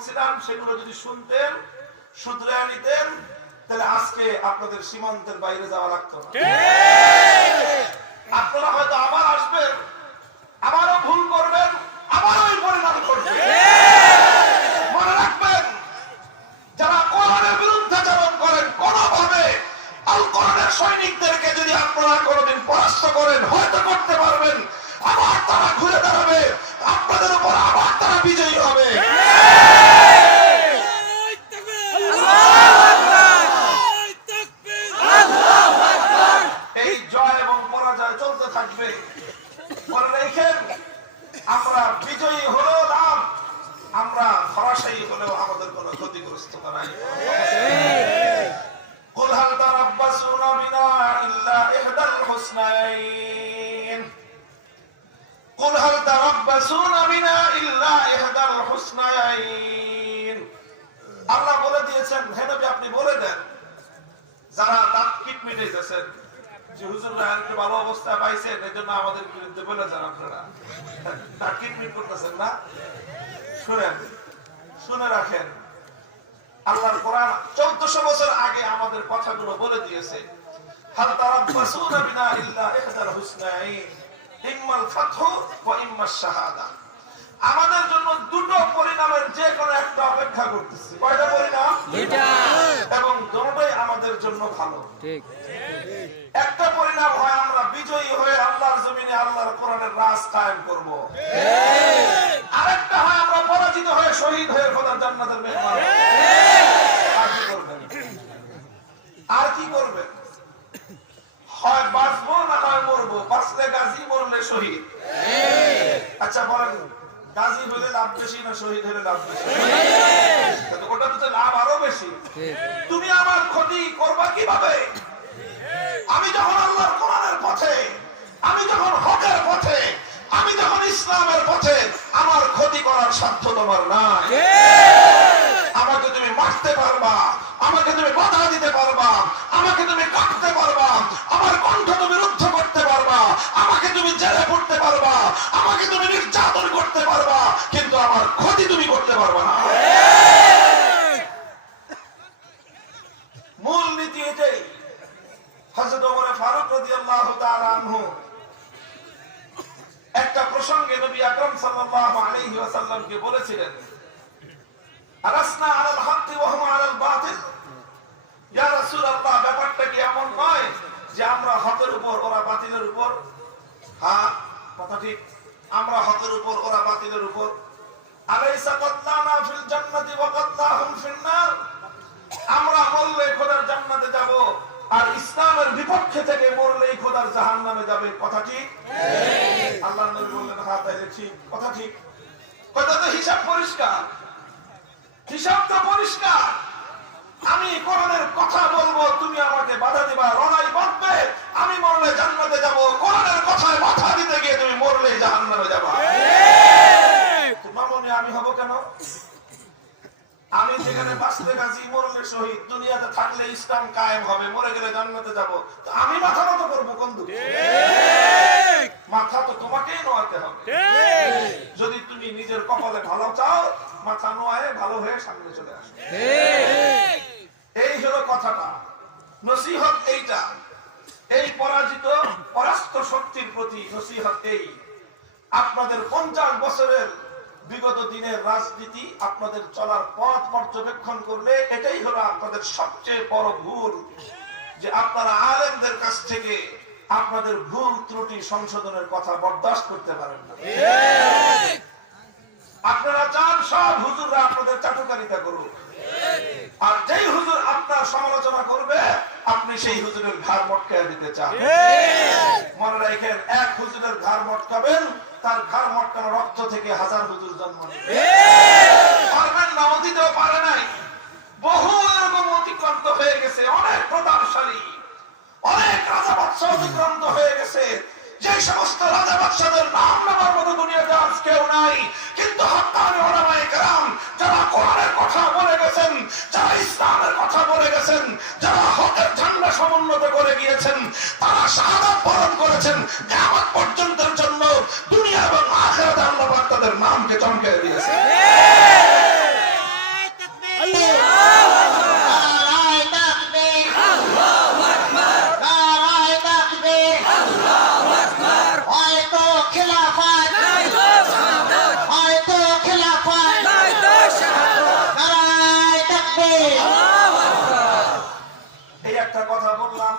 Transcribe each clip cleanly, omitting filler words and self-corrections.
বলছিলাম সেগুলো যদি শুনতেন, শুধরে নিতেন, তাহলে আজকে আপনাদের সীমান্তের বাইরে যাওয়া লাগতো না। আপনারা হয়তো আবার আসবেন, আবারও ভুল করবেন, আবারও এই পরিণাম করবেন। মনে রাখবেন, যারা কোরআনের বিরুদ্ধাচরণ করেন, কোনোভাবে আল কোরআনের সৈনিকদেরকে যদি আপনারা কোনোদিন পরাস্ত করেন, হয়তো করতে পারবেন, আবার তারা ঘুরে দাঁড়াবে, আপনাদের উপর আবার তারা বিজয়ী হবে। এই জয় এবং পরাজয় চলতে থাকবে। মনে রেখেন, আমরা বিজয়ী হলেও লাভ, আমরা ধরাশায়ী হলেও আমাদের কোনো ক্ষতিগ্রস্ত নাই। কুল হাল তারাব্বাসুনা বিনা ইল্লা ইহদাল হুসনাইন, কুল হাল তারাব্বাসুনা বিনা ইল্লা ইহদাল হুসনাইন। আল্লাহ বলে দিয়েছেন, হে নবী আপনি বলে দেন, যারা তাককিট মিটাইতেছেন যে হুজুররা একটু ভালো অবস্থা পাইছেন, এজন্য আমাদের বিরুদ্ধে বলে যান, আপনারা তাককিট মিট করতেছেন না। শুনেন, শুনে রাখেন, আল্লাহর কোরআন 1400 বছর আগে আমাদের কথাগুলো বলে দিয়েছে। হাল তারাব্বাসুনা বিনা ইল্লা ইহদাল হুসনাইন, ইম্মাল ফাতহু ওয়া ইম্মাশ শাহাদা। আমাদের জন্য দুটো পরিণামের যে কোনো একটা অপেক্ষা করতেছে। কয়টা পরিণাম? দুইটা, এবং দুটোই আমাদের জন্য ভালো। ঠিক। একটা পরিণাম হয় আমরা বিজয়ী হয়ে আল্লাহর জমিনে আল্লাহর কোরআনের রাজ কায়েম করব। ঠিক। আরেকটা হয় আমরা পরাজিত হয়ে শহীদ হয়ে খোদার জান্নাতের মেহমান। আর কি করবেন? আর কি করবেন? হয় বাঁচবো না হয় মরবো। বাঁচলে গাজী, মরলে শহীদ। আচ্ছা বলেন, গাজী হলে লাভ বেশি না শহীদ হলে লাভ বেশি? ওটা তো লাভ আরো বেশি। তুমি আমার ক্ষতি করবা কিভাবে? আমি যখন আল্লাহর কোরআনের পথে, আমি যখন হকের পথে, আমি যখন ইসলামের পথে, আমার ক্ষতি করার সাধ্য তোমার নাই। আমাকে তুমি মারতে পারবা, আমাকে তুমি বাধা দিতে পারবা, আমাকে তুমি কাটতে পারবা, আমার কণ্ঠ তুমি রুদ্ধ করতে পারবা, আমাকে তুমি জেলে পড়তে পারবা, আমাকে তুমি নির্যাতন করতে পারবা, কিন্তু আমার ক্ষতি তুমি করতে পারবা না। মূল নীতি এটাই। হযরত ওমর ফারুক রাদিয়াল্লাহু তাআলা আনহু একটা প্রসঙ্গে নবী আকরাম সাল্লাল্লাহু আলাইহি ওয়াসাল্লামকে বলেছিলেন, আলাসনা আলাল হক ওয়া হুম আলাল বাতিল। ইয়া রাসূলুল্লাহ, ব্যাপারটা কি এমন নয় যে আমরা হকের উপর ওরা বাতিলের উপর? হ্যাঁ, কথা ঠিক, আমরা হকের উপর ওরা বাতিলের উপর। আলাইসা কাতলানা ফিল জান্নাতি ওয়া কাতলাহুম ফিন নার। আমরা মরলে খোদার জান্নাতে যাব, আর ইসলামের বিপক্ষে থেকে মরলেই খোদার জাহান্নামে যাবে। কথা ঠিক? আল্লাহর নবী বললেন, হ্যাঁ তাইলে ঠিক, কথা ঠিক। কথা তো হিসাব পরিষ্কার, হিসাব তো পরিষ্কার। আমি কোরআনের কথা বলবো, তুমি আমাকে বাধা দিবা, লড়াই বাঁধবে, আমি মরলে জান্নাতে যাব। কোরআনের কথায় বাধা দিতে গিয়ে তুমি মরলেই জাহান্নামে যাবা। মামুনি আমি হব কেন? আমি যেখানে বাঁচলে গাজী, মরলে শহীদ, দুনিয়াতে থাকলে ইসলাম কায়েম হবে, মরে গেলে জান্নাতে যাব, তো আমি মাথা নত করবো কোন দিকে? মাথা তো তোমাকেই নোয়াতে হবে। যদি তুমি নিজের কপালে ভালো চাও, মাথা নোয়ায় ভালো হয়ে সামনে চলে আসো। এই হলো কথাটা, নসিহত এইটা। এই পরাজিত পরাস্ত শক্তির প্রতি নসিহত এই। আপনাদের 50 বছরের বিগত দিনের রাজনীতি, আপনাদের চলার পথ পর্যবেক্ষণ করলে এটাই হলো আপনাদের সবচেয়ে বড় ভুল, যে আপনারা আলেমদের কাছ থেকে আপনাদের ভুল ত্রুটি সংশোধনের কথা বরদাস্ত করতে পারেন না। আপনারা চান সব হুজুররা আপনাদের চাটুকারিতা করুক, আর যেই হুজুর আপনার সমালোচনা করবে আপনি সেই হুজুরের ঘাড় মটকায় দিতে চান। মনে রাখেন, এক হুজুরের ঘাড় মটকাবেন, তার ঘাড় মটকানো রক্ত থেকে 1000 হুজুর জন্ম নেবে। পারবেন না, অতীতেও পারে নাই, বহু এরকম অতিক্রান্ত হয়ে গেছে, অনেক প্রতাপশালী, অনেক রাজা বাদশা অতিক্রান্ত হয়ে গেছে। যে সমস্ত রাজা বাদশাদের নাম নেওয়ার মতো দুনিয়াতে আজ কেউ নাই, কিন্তু হক্কানি উলামায়ে কেরাম যারা কোরআনের কথা বলে গেছেন, যারা ইসলামের কথা বলে গেছেন, যারা হকের ঝান্ডা সমুন্নত করে গিয়েছেন, তারা শাহাদাত বরণ করেছেন। কিয়ামত পর্যন্তের জন্য দুনিয়া এবং আখিরাতে আল্লাহ পাক তাদের নামকে চমকে দিয়েছে। কথা বললাম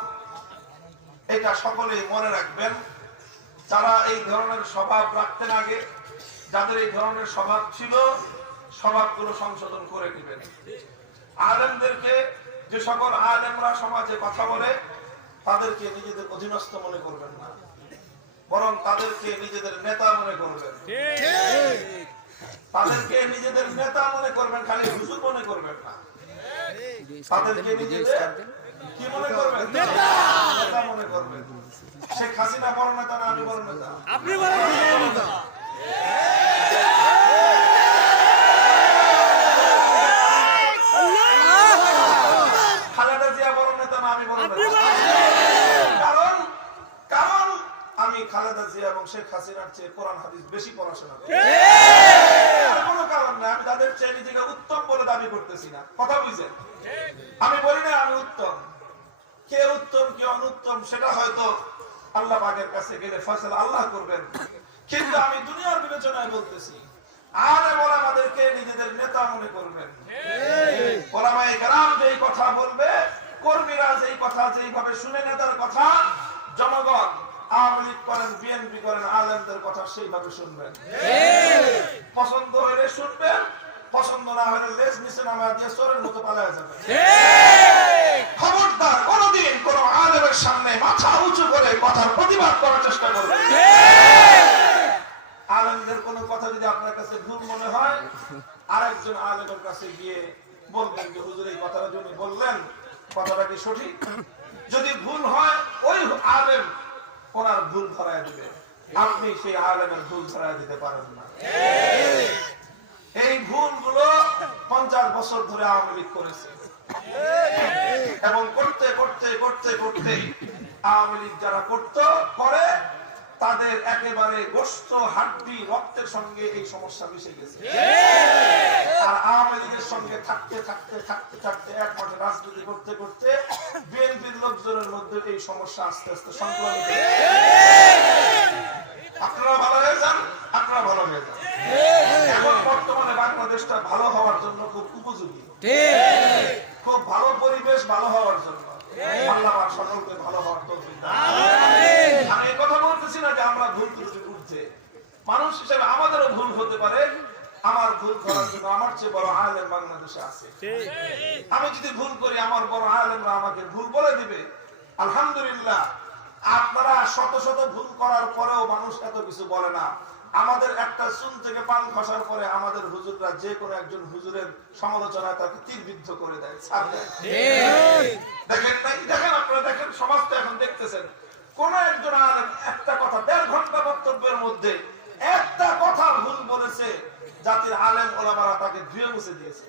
এটা সকলেই মনে রাখবেন। যারা এই ধরনের স্বভাব রাখতেন আগে, যাদের এই ধরনের স্বভাব ছিল, স্বভাবগুলো সংশোধন করে দিবেন। আলেমদেরকে, যে সকল আলেমরা সমাজে কথা বলে, তাদেরকে নিজেদের অধীনস্থ মনে করবেন না, বরং তাদেরকে নিজেদের নেতা মনে করবেন। তাদেরকে নিজেদের নেতা মনে করবেন, খালি হুজুর মনে করবেন না। তাদেরকে নিজেদের কি মনে করবেন? নেতা মনে করবেন। শেখ হাসিনা বড় নেতা না আমি বড় নেতা? আপনি বড় নেতা। খালেদা জিয়া বড় নেতা না আমি বড় নেতা? কারণ আমি খালেদা জিয়া এবং শেখ হাসিনার চেয়ে কোরআন হাদিস বেশি পড়াশোনা করি। আর কোনো কারণ না, আমি তাদের চেয়ে নিজেকে উত্তম বলে দাবি করতেছি না। কথা বুঝছেন? আমি বলি না আমি উত্তম। কে উত্তম কে অনুত্তম সেটা হয়তো আল্লাহ পাকের কাছে গেলে ফয়সালা আল্লাহ করবেন। কিন্তু আমি দুনিয়ার বিবেচনায় বলতেছি, আলেম ওলামাদেরকে নিজেদের নেতা মনে করবেন। ওলামায়ে কেরাম যেই কথা বলবে, কর্মীরা যেই কথা যেইভাবে শুনে নেতার কথা, জনগণ আওয়ামী লীগ করেন বিএনপি করেন আলেমদের কথা সেইভাবে শুনবেন। পছন্দ হইলে শুনবেন, পছন্দ না হলে লেজ নিচে নামায় দিয়ে চোরের মতো পালায় যাবেন। খবরদার কোনদিন কোন আলেমের সামনে মাথা উঁচু করে কথার প্রতিবাদ করার চেষ্টা করবেন। আলেমদের কোন কথা যদি আপনার কাছে ভুল মনে হয়, আরেকজন আলেমের কাছে গিয়ে বলবেন যে হুজুর এই কথাটা যিনি বললেন কথাটা কি সঠিক? যদি ভুল হয় ওই আলেম ওনার ভুল ধরায় দিবে, আপনি সেই আলেমের ভুল ধরায় দিতে পারেন না। এই ভুলগুলো 50 বছর ধরে আওয়ামী লীগ করেছে এবং করতে করতে করতে করতে আওয়ামী লীগ যারা করে তাদের একেবারে গোশত হাড্ডি রক্তের সঙ্গে এই সমস্যা মিশে গেছে। আর আওয়ামী লীগের সঙ্গে থাকতে থাকতে থাকতে থাকতে এক মাঠে রাজনীতি করতে করতে বিএনপির লোকজনের মধ্যে এই সমস্যা আস্তে আস্তে সংক্রমিত। আপনারা ভালো হয়ে যান, আপনারা ভালো হয়ে যান। এখন বর্তমানে বাংলাদেশটা ভালো হওয়ার জন্য খুব উপযোগী, খুব ভালো পরিবেশ ভালো হওয়ার জন্য। আল্লাহ পাক সকলকে ভালো হওয়ার তৌফিক দান করুন। আমি এই কথা বলতেছি না যে আমরা ভুল ত্রুটি করতে, মানুষ হিসেবে আমাদেরও ভুল হতে পারে। আমার ভুল করার জন্য আমার চেয়ে বড় আলেম বাংলাদেশে আছে। আমি যদি ভুল করি আমার বড় আলেমরা আমাকে ভুল বলে দিবে, আলহামদুলিল্লাহ। আপনারা শত শত ভুল করার পরেও মানুষ এত কিছু বলে না। আমাদের একটা চুল থেকে পান খসার পরে আমাদের হুজুররা যে কোনো একজন হুজুরের সমালোচনায় তাকে তীরবিদ্ধ করে দেয়, ছাড় দেয়। দেখেন নাই? দেখেন আপনারা, দেখেন সমাজটা এখন দেখতেছেন, কোন একজন আলেম একটা কথা 1.5 ঘন্টা বক্তব্যের মধ্যে একটা কথা ভুল বলেছে, জাতির আলেম ওলামারা তাকে ধুয়ে মুছে দিয়েছে।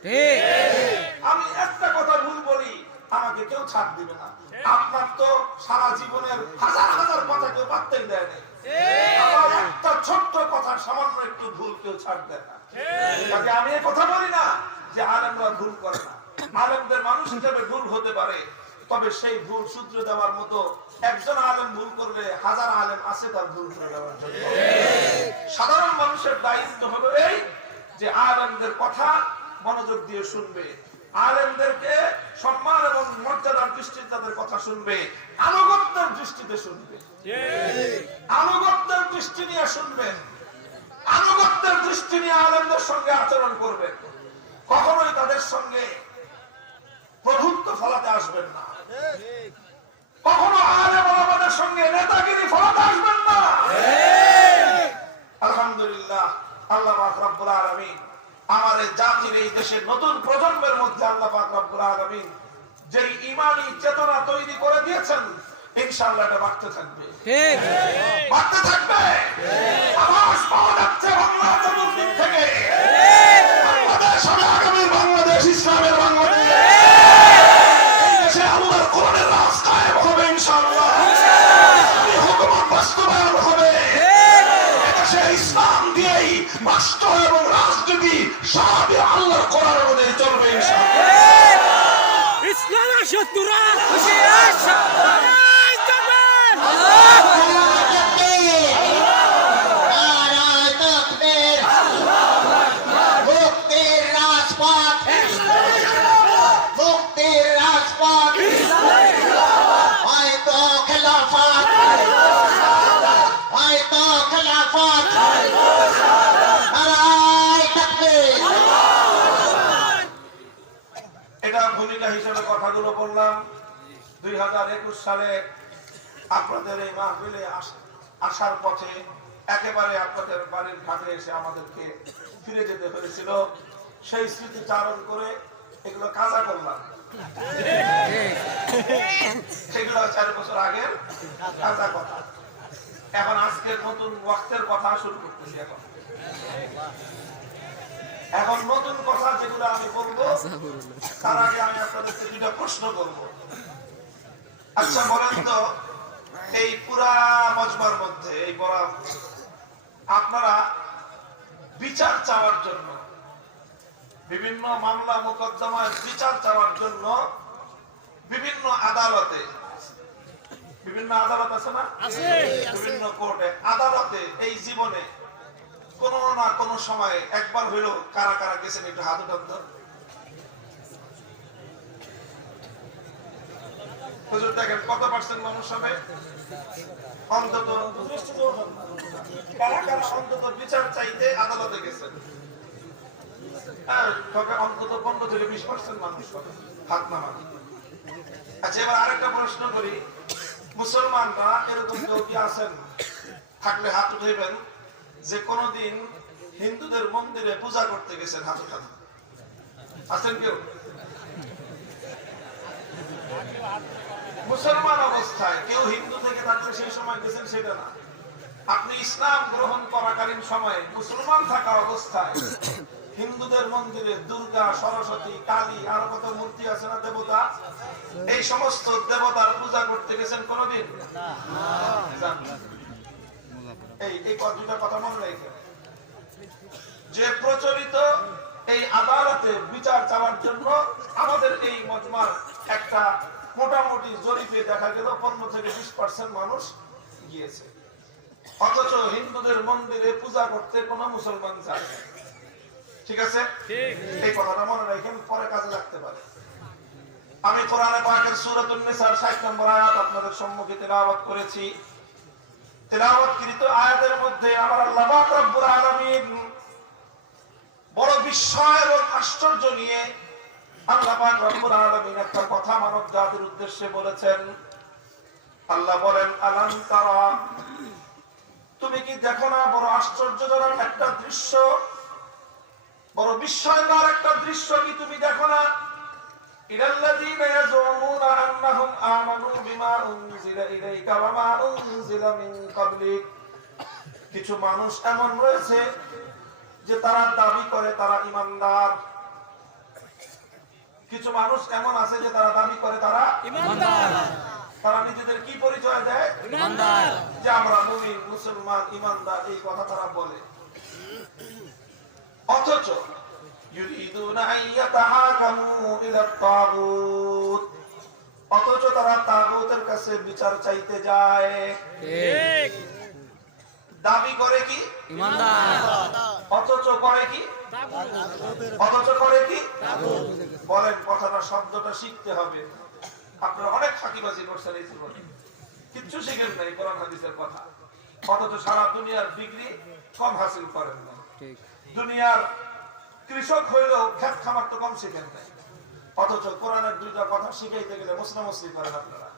আমি একটা কথা ভুল বলি, আমাকে কেউ ছাড় দিবে না। আপনার তো সারা জীবনের হাজার হাজার কথা কেউ পাত্তাই দেয় না। আমার একটা ছোট্ট কথা সামান্য একটু ভুল কেউ ছাড় দেয় না। আমি এই কথা বলি না যে আলেমরা ভুল করে না। আলেমদের মানুষ হিসেবে ভুল হতে পারে, তবে সেই ভুল শুধরে দেওয়ার মতো একজন আলেম ভুল করলে হাজার আলেম আছে তার ভুল করে দেওয়ার জন্য। সাধারণ মানুষের দায়িত্ব হলো এই যে আলেমদের কথা মনোযোগ দিয়ে শুনবে, আলেমদেরকে সম্মান এবং মর্যাদার দৃষ্টিতে তাদের কথা শুনবে, আনুগত্যের দৃষ্টিতে শুনবে, আনুগত্যের দৃষ্টি নিয়ে শুনবেন, আনুগত্যের দৃষ্টি নিয়ে আলেমদের সঙ্গে আচরণ করবেন। কখনোই তাদের সঙ্গে প্রভুত্ব ফলাতে আসবেন না, কখনো আলেম ওলামাদের সঙ্গে নেতাগিরি ফলাতে আসবেন না। আলহামদুলিল্লাহ, আল্লাহ পাক রব্বুল আলামিন আমাদের জাতির এই দেশের নতুন প্রজন্মের মধ্যে আল্লাহ পাক রব্বুল আলামিন যে ঈমানি চেতনা তৈরি করে দিয়েছেন, ইনশাআল্লাহ এটা বাড়তে থাকবে, ঠিক বাড়তে থাকবে। আওয়াজ পাওয়া যাচ্ছে বাংলার চতুর্দিক থেকে, বাংলাদেশ হবে আগামীর বাংলাদেশ, ইসলামের বাংলাদেশ। এই দেশে আল্লাহর কোরআনের রাজ কায়েম হবে ইনশাআল্লাহ, এই হুকুমত বাস্তবায়ন হবে। এদেশে ইসলাম দিয়েই রাষ্ট্র এবং রাজনীতি সারা আল্লাহর কোরআন অনুযায়ী চলবে ইনশাআল্লাহ। ইসলামের শত্রুরা হুঁশিয়ার, নারায়ে তাকবীর, আল্লাহু আকবার, নারায়ে তাকবীর, আল্লাহু আকবার। মুক্তির রাজপথ, মুক্তির রাজপথ, ওসিলা হিসেবে কথাগুলো বললাম। 2021 সালে আপনাদের এই মাহফিলে আসার পথে একেবারে আপনাদের বাড়ির ঘাটে এসে আমাদেরকে ফিরে যেতে হয়েছিল। সেই স্মৃতি চারণ করে এগুলো কাজা করলাম। সেগুলো 4 বছর আগের কাজা কথা। এখন আজকের নতুন ওয়াক্তের কথা শুরু করতেছি। এখন নতুন কথা যেগুলো আমি বলবো তার আগে আমি আপনাদেরকে 2টা প্রশ্ন করব। আচ্ছা বলেন তো, এই পুরা মজমার মধ্যে এই বড় আপনারা বিচার চাওয়ার জন্য, বিভিন্ন মামলা মোকদ্দমার বিচার চাওয়ার জন্য বিভিন্ন আদালতে, বিভিন্ন আদালত আছে না, বিভিন্ন কোর্টে আদালতে এই জীবনে কোন না কোন সময় একবার হইল কারা কারা গেছেন একটু হাত উঠান তো। হুজুর দেখেন কত পার্সেন্ট মানুষ হবে অন্তত কারা কারা অন্তত বিচার চাইতে আদালতে গেছেন। অন্তত 15 থেকে 20% মানুষ হাত নামান। আচ্ছা এবার আরেকটা প্রশ্ন করি, মুসলমানরা এরকম কেউ কি আছেন থাকলে হাত উঠাইবেন যে কোনদিন হিন্দুদের মন্দিরে পূজা করতে গেছেন? হাত উঠান। আছেন কেউ? মুসলমান অবস্থায় কেউ হিন্দু থেকে থাকলে সেই সময় গেছেন সেটা না, আপনি ইসলাম গ্রহণ করাকালীন সময়ে মুসলমান থাকা অবস্থায় হিন্দুদের মন্দিরে দুর্গা, সরস্বতী, কালী আরো কত মূর্তি আছে না, দেবতা, এই সমস্ত দেবতার পূজা করতে গেছেন কোনদিন? এই দুটা কথা মনে রেখে, যে প্রচলিত এই আদালতে বিচার চাওয়ার জন্য আমাদের এই মজমার একটা মোটামুটি জরিপে দেখা গেল 15 থেকে 20% মানুষ গিয়েছে, অথচ হিন্দুদের মন্দিরে পূজা করতে কোন মুসলমান যায় না। ঠিক আছে, এই কথাটা মনে রাখেন, পরে কাজে লাগতে পারে। আমি কোরআনে পাকের সূরাতুন নিসার 60 নম্বর আয়াত আপনাদের সম্মুখে তেলাওয়াত করেছি। তেলাওয়াতকৃত আয়াতের মধ্যে আমার আল্লাহ পাক রব্বুল আলামিন বড় বিস্ময় এবং আশ্চর্য নিয়ে আল্লাহ পাক রব্বুল আলামিন একটা কথা মানব জাতির উদ্দেশ্যে বলেছেন। আল্লাহ বলেন, আলাম তারা, তুমি কি দেখো না বড় আশ্চর্যজনক একটা দৃশ্য, বড় বিস্ময়কর একটা দৃশ্য কি তুমি দেখো না? ইলাল্লাযীনা ইয়াজুমুনা আন্নাহুম আমানু বিমা উনজিলা ইলাইকা ওয়া মা উনজিলা মিন ক্বাবলিক, কিছু মানুষ এমন রয়েছে যে তারা দাবি করে তারা ঈমানদার। কিছু মানুষ এমন আছে যে তারা দাবি করে তারা ঈমানদার। তারা নিজেদের কি পরিচয় দেয়? ঈমানদার। যে আমরা মুমিন, মুসলমান, ঈমানদার, এই কথা তারা বলে। অথচ ইউরিদুনা আইয়াতাহাকামু ইলা তাগুত, অথচ তারা তাগুতের কাছে বিচার চাইতে যায়। ঠিক, দাবি করে কি? ঈমানদার, অথচ করে কি? অথচ করে কি? বলেন, কথাটা শব্দটা শিখতে হবে। আপনারা অনেক ফাঁকিবাজি করছেন এই জীবনে, কিচ্ছু শিখেন নাই কোরআন হাদিসের কথা, অথচ সারা দুনিয়ার ডিগ্রি কম হাসিল করেন না। দুনিয়ার কৃষক হইলেও ক্ষেত খামার তো কম শিখেন নাই, অথচ কোরআনের 2টা কথা শিখাইতে গেলে মুসলিম করেন। আপনারা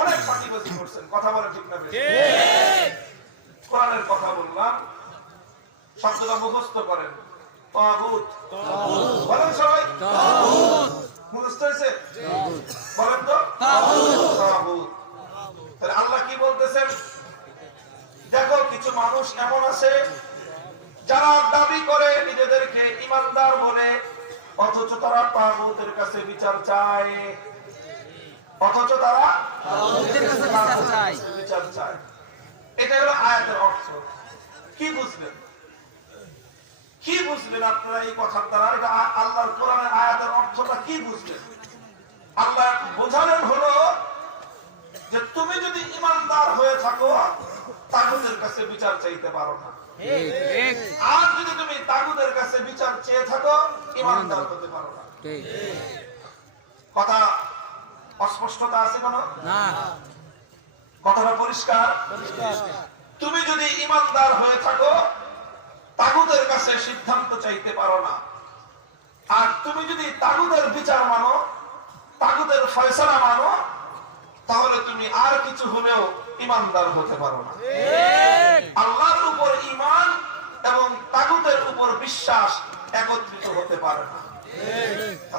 অনেক ফাঁকিবাজি করছেন, কথা বলেন ঠিক না? কোরআনের কথা বললাম, শব্দটা মুখস্থ করেন। তাগুত, বলেন সবাই মুখস্থ হয়েছে? বলেন তো তাগুত। তাহলে আল্লাহ কি বলতেছেন? দেখো কিছু মানুষ এমন আছে যারা দাবি করে নিজেদেরকে ঈমানদার বলে, অথচ তারা তাগুতের কাছে বিচার চায়। অথচ তারা বিচার চায়। এটা হলো আয়াতের অর্থ। কি বুঝলেন? কি বুঝলেন আপনারা এই কথার দ্বারা? এটা আল্লাহর কোরআনের আয়াতের অর্থটা কি বুঝলেন? আল্লাহ বোঝালেন হলো যে তুমি যদি ঈমানদার হয়ে থাকো তাগুতের কাছে বিচার চাইতে পারো না, আর যদি তুমি তাগুতের কাছে বিচার চেয়ে থাকো ঈমানদার হতে পারো না। কথা অস্পষ্টতা আছে কোন? না, কথাটা পরিষ্কার। তুমি যদি ঈমানদার হয়ে থাকো তাগুতের কাছে সিদ্ধান্ত চাইতে পারো না, আর তুমি যদি তাগুতের বিচার মানো তাগুতের ফয়সালা মানো, তাহলে তুমি আর কিছু হলেও ইমানদার হতে পারো না। আল্লাহর উপর ঈমান এবং তাগুতের উপর বিশ্বাস একত্রিত হতে পারে না।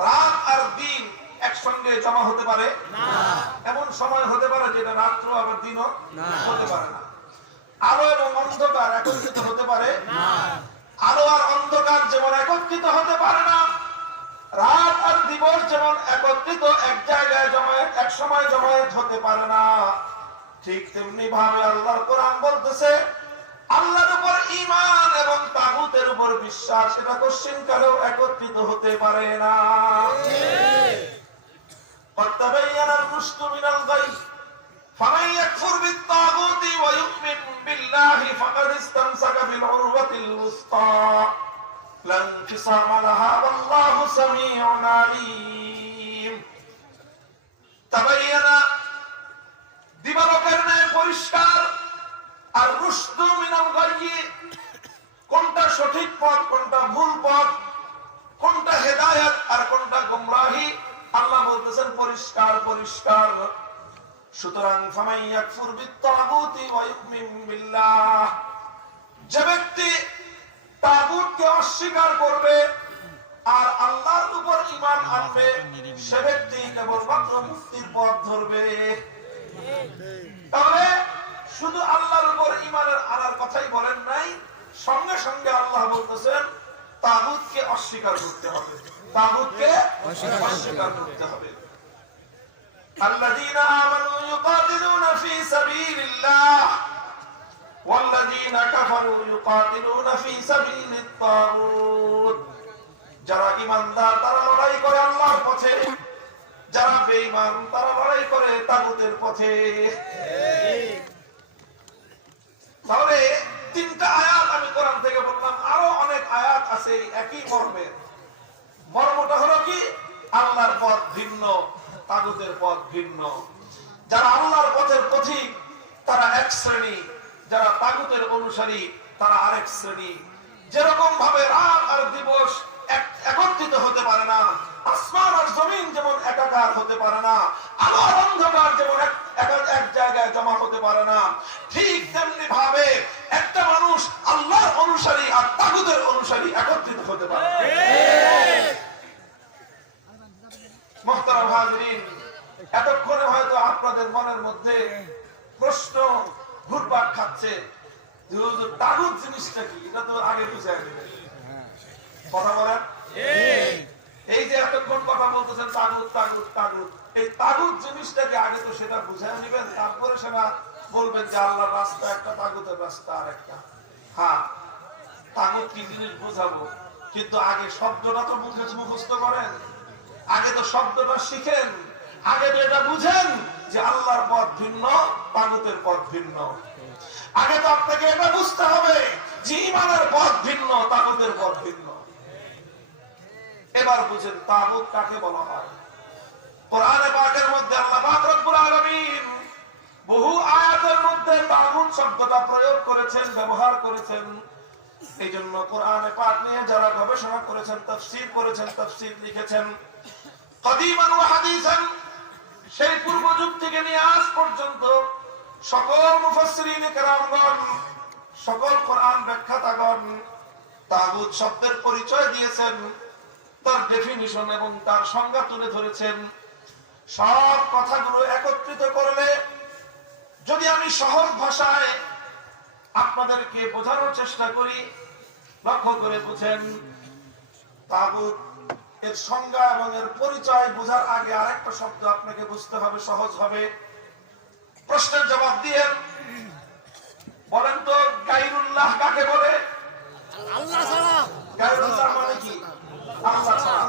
রাত আর দিন একসঙ্গে জমা হতে পারে না। এমন সময় হতে পারে যেটা রাত্র আবার দিনও হতে পারে না। আলো এবং অন্ধকার একত্রিত হতে পারে না। আলো আর অন্ধকার যেমন একত্রিত হতে পারে না, রাত আর দিবস যেমন একত্রিত এক জায়গায় জমায়েত এক সময় জমায়েত হতে পারে না, ঠিক তেমনি ভাবে আল্লাহর কোরআন বলতেছে আল্লাহর উপর ঈমান এবং তাগুতের উপর বিশ্বাস এটা কোশ্চিনকালেও একত্রিত হতে পারে না। ফাতাবায়ানার রুশদু মিনাল গাই ফামান ইয়াকফুর বিত-তাগুতি ওয়া ইউমিন বিল্লাহি ফাকাদ ইসতামসাকা বিল উরওয়াতিল উসতা লা ইনফিসামা লাহা ওয়াল্লাহু সামিউন আলীম। তাবায়ানা দিবালোকের ন্যায় পরিষ্কার, আর রুশদু মিনাল গাই কোনটা সঠিক পথ কোনটা ভুল পথ, কোনটা হেদায়েত আর কোনটা গোমরাহি আল্লাহ বলতেছেন পরিষ্কার পরিষ্কার। সুতরাং ফামান ইয়াকফুর বিত-তাগুতি ওয়া ইউমিন বিল্লাহ, যে ব্যক্তি তাগুতকে অস্বীকার করবে আর আল্লাহর উপর ঈমান আনবে, সে ব্যক্তি কেবলমাত্র মুক্তির পথ ধরবে। তাহলে শুধু আল্লাহর উপর ঈমানের আনার কথাই বলেন নাই, সঙ্গে সঙ্গে আল্লাহ বলতেছেন তাগুতকে অস্বীকার করতে হবে, তাগুতকে অস্বীকার করতে হবে। الذين آمنوا يقاتلون في سبيل الله والذين كفروا يقاتلون في سبيل الطاغوت। যারা ঈমানদার তারা লড়াই করে আল্লাহর পথে, যারা বেঈমান তারা লড়াই করে তাগুতের পথে। তাহলে তিনটা আয়াত আমি কোরআন থেকে বললাম, আরো অনেক আয়াত আছে একই মর্মের। মর্মটা হলো কি, আল্লাহর পথ ভিন্ন, তাগুতের পথ ভিন্ন। যারা আল্লাহর পথের পথিক তারা এক শ্রেণী, যারা তাগুতের অনুসারী তারা আরেক শ্রেণী। যেরকম ভাবে রাত আর দিবস একত্রিত হতে পারে না, আসমান আর জমিন যেমন একাকার হতে পারে না, আলো আর অন্ধকার যেমন এক জায়গায় জমা হতে পারে না, ঠিক তেমনি ভাবে একটা মানুষ আল্লাহর অনুসারী আর তাগুতের অনুসারী একত্রিত হতে পারে। মুহতারাম হাজিরিন, এতক্ষণে হয়তো আপনাদের মনের মধ্যে প্রশ্ন ঘুরপাক খাচ্ছে, তাগুত জিনিসটা কি, এটা তো আগে বুঝাই নেবেন। কথা বলেন, এই যে এতক্ষণ কথা বলতেছেন তাগুত তাগুত তাগুত, এই তাগুত জিনিসটাকে আগে তো সেটা বুঝাই নেবেন, তারপরে সেটা বলবেন যে আল্লাহর রাস্তা একটা, তাগুতের রাস্তা আর একটা। হ্যাঁ, তাগুত কি জিনিস বোঝাবো, কিন্তু আগে শব্দটা তো মুখস্থ করেন, আগে তো শব্দটা শিখেন, আগে তো এটা বুঝেন যে আল্লাহর পথ ভিন্ন, তাগুতের পথ ভিন্ন। আগে তো আপনাকে এটা বুঝতে হবে যে ঈমানের পথ ভিন্ন, তাগুতের পথ ভিন্ন। এবার বুঝেন তাগুত কাকে বলা হয়। কোরআনে পাকের মধ্যে আল্লাহ পাক রব্বুল আলামিন বহু আয়াতের মধ্যে তাগুত শব্দটা প্রয়োগ করেছেন, ব্যবহার করেছেন। এই জন্য কোরআনে পাক নিয়ে যারা গবেষণা করেছেন, তাফসীর করেছেন, তাফসীর লিখেছেন, কাদীমান ওয়া হাদীসান, সেই পূর্ব যুগ থেকে নিয়ে আজ পর্যন্ত সকল মুফাসসিরিন কেরামগণ, সকল কোরআন ব্যাখ্যাতাগণ তাগুত শব্দের পরিচয় দিয়েছেন, তার ডেফিনিশন এবং তার সংজ্ঞা তুলে ধরেছেন। সব কথাগুলো একত্রিত করলে যদি আমি সহজ ভাষায় আপনাদেরকে বোঝানোর চেষ্টা করি, লক্ষ্য করে বুঝেন। তাগুত এর সংজ্ঞা এবং এর পরিচয় বোঝার আগে আরেকটা শব্দ আপনাকে বুঝতে হবে, সহজ হবে। প্রশ্নের জবাব দিয়ে বলেন তো, গায়রুল্লাহ কাকে বলে? আল্লাহ ছাড়া। গায়রুল্লাহ মানে কি? আল্লাহ ছাড়া।